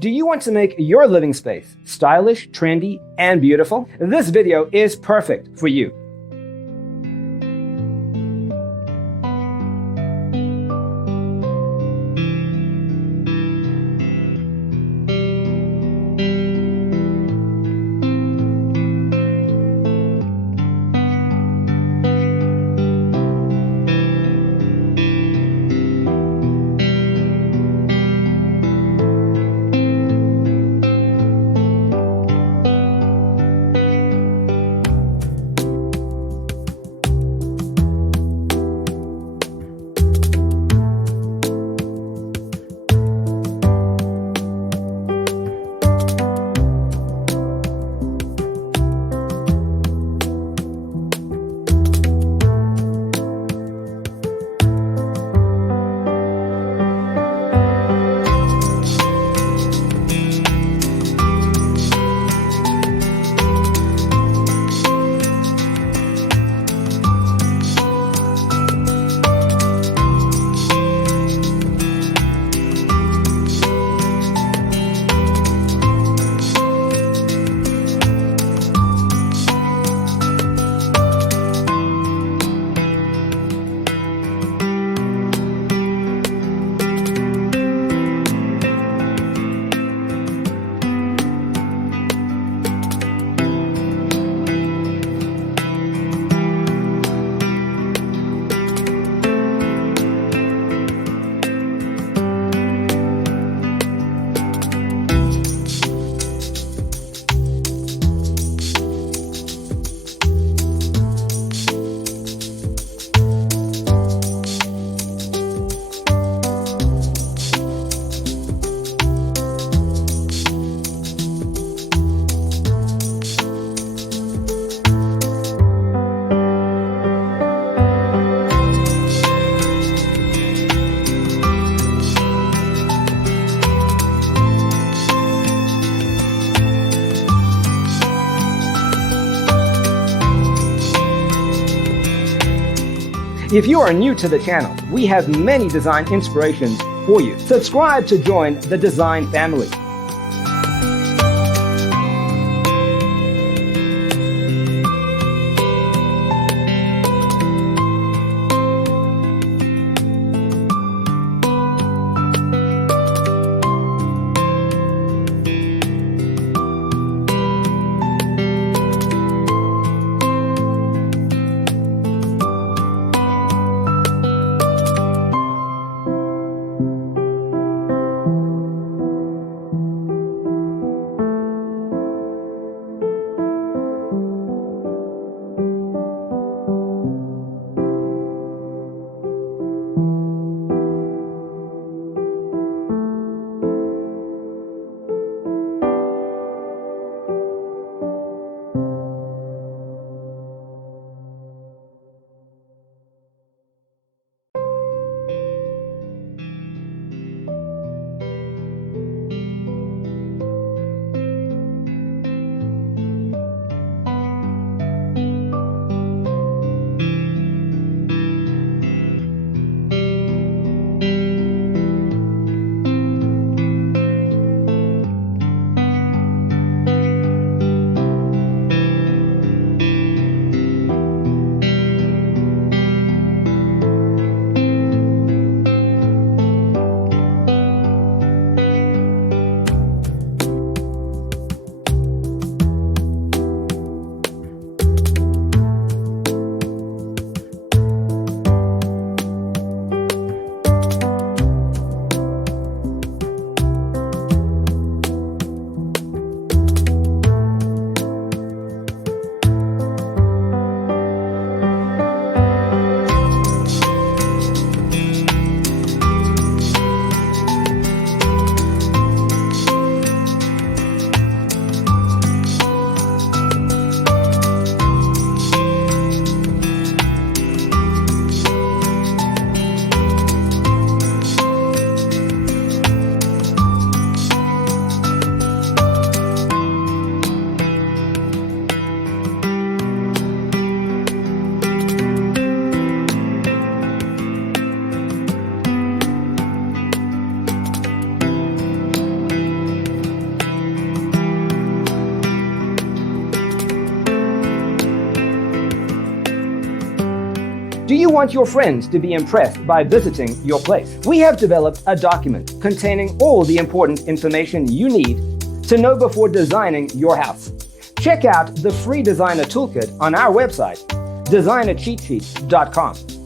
Do you want to make your living space stylish, trendy, and beautiful? This video is perfect for you. If you are new to the channel, we have many design inspirations for you. Subscribe to join the design family. Do you want your friends to be impressed by visiting your place? We have developed a document containing all the important information you need to know before designing your house. Check out the free designer toolkit on our website, designercheatsheet.com.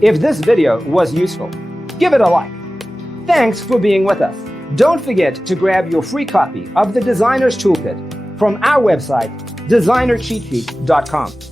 If this video was useful, give it a like. Thanks for being with us. Don't forget to grab your free copy of the Designer's Toolkit from our website, designercheatsheet.com.